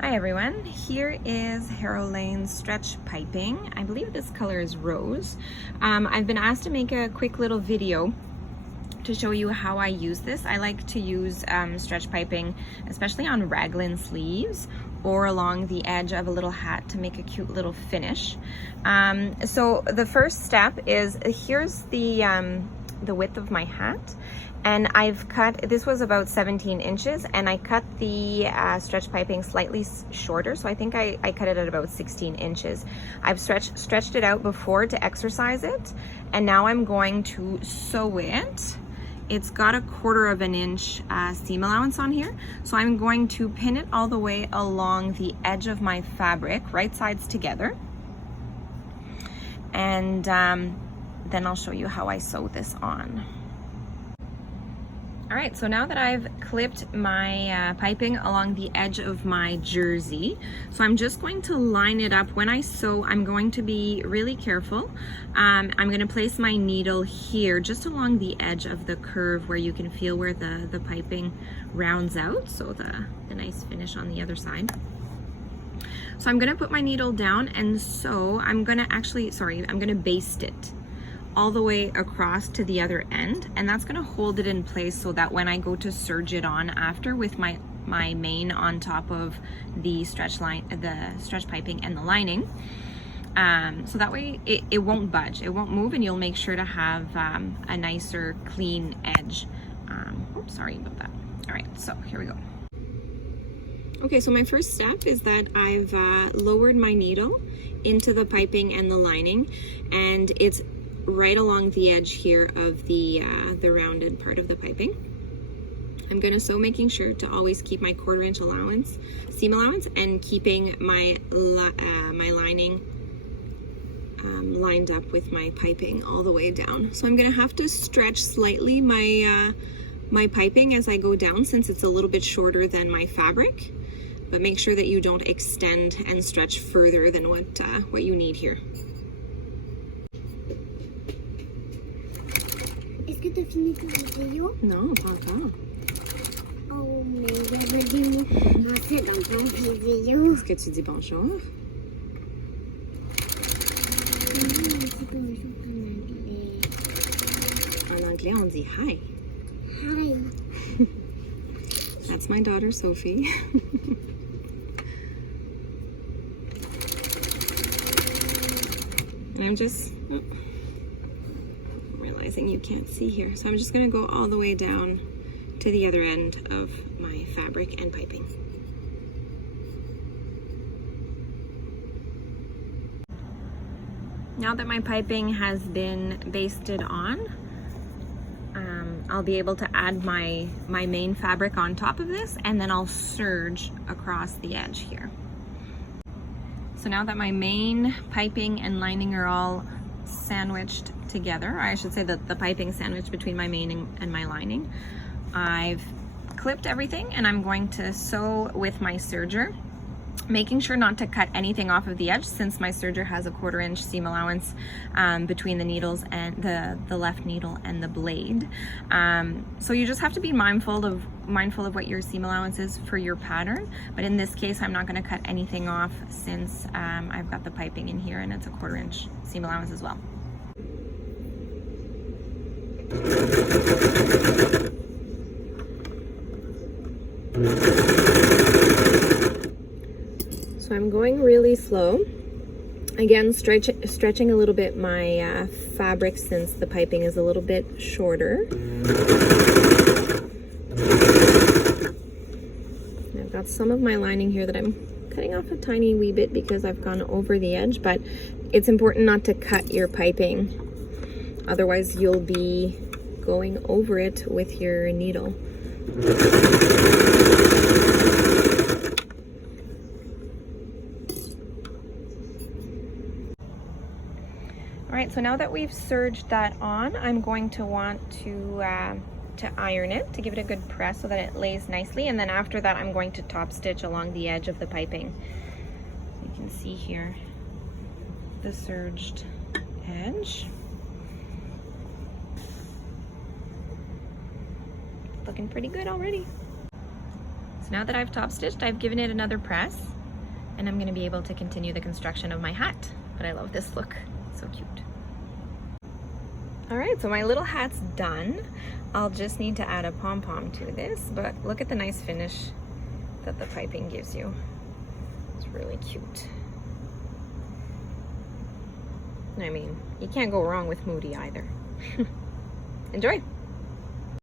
Hi everyone, here is Harrow Lane's stretch piping. I believe this color is rose. I've been asked to make a quick little video to show you how I use this. I like to use stretch piping, especially on raglan sleeves or along the edge of a little hat to make a cute little finish. So the first step is, here's the width of my hat. And I've cut, this was about 17 inches, and I cut the stretch piping slightly shorter, so I think I cut it at about 16 inches. I've stretched it out before to exercise it, and now I'm going to sew it. It's got 1/4 of an inch seam allowance on here, so I'm going to pin it all the way along the edge of my fabric, right sides together. And then I'll show you how I sew this on. All right, so now that I've clipped my piping along the edge of my jersey, so I'm just going to line it up. When I sew, I'm going to be really careful. I'm going to place my needle here, just along the edge of the curve where you can feel where the piping rounds out, so the nice finish on the other side. So I'm going to put my needle down and sew. I'm going to baste it all the way across to the other end, and that's going to hold it in place so that when I go to serge it on after with my main on top of the stretch piping and the lining, so that way it won't budge, it won't move, and you'll make sure to have a nicer clean edge. Oops, sorry about that. All right, so here we go. Okay, so my first step is that I've lowered my needle into the piping and the lining, and it's right along the edge here of the rounded part of the piping. I'm going to sew, making sure to always keep my 1/4 inch seam allowance, and keeping my lining lined up with my piping all the way down. So I'm going to have to stretch slightly my piping as I go down, since it's a little bit shorter than my fabric, but make sure that you don't extend and stretch further than what you need here. Est-ce que tu as fini ton vidéo? Non, pas encore. Oh, mais j'avais dit moi c'est dans ton vidéo. Est-ce que tu dis bonjour? En anglais, on dit hi. Hi. That's my daughter, Sophie. And I'm just realizing you can't see here. So I'm just gonna go all the way down to the other end of my fabric and piping. Now that my piping has been basted on, I'll be able to add my main fabric on top of this, and then I'll serge across the edge here. So now that my main piping and lining are all sandwiched together, or I should say that the piping sandwiched between my main and my lining, I've clipped everything, and I'm going to sew with my serger, making sure not to cut anything off of the edge, since my serger has 1/4 inch seam allowance between the needles and the left needle and the blade. So you just have to be mindful of what your seam allowance is for your pattern, but in this case I'm not going to cut anything off, since I've got the piping in here and it's 1/4 inch seam allowance as well. So I'm going really slow. Again, stretching a little bit my fabric, since the piping is a little bit shorter. And I've got some of my lining here that I'm cutting off a tiny wee bit because I've gone over the edge, but it's important not to cut your piping. Otherwise you'll be going over it with your needle. All right, so now that we've serged that on, I'm going to want to iron it, to give it a good press so that it lays nicely, and then after that I'm going to top stitch along the edge of the piping. You can see here the serged edge. Looking pretty good already. So now that I've top stitched, I've given it another press, and I'm gonna be able to continue the construction of my hat. But I love this look, so cute. All right, so my little hat's done. I'll just need to add a pom-pom to this, but look at the nice finish that the piping gives you. It's really cute. I mean, you can't go wrong with Moody either. Enjoy!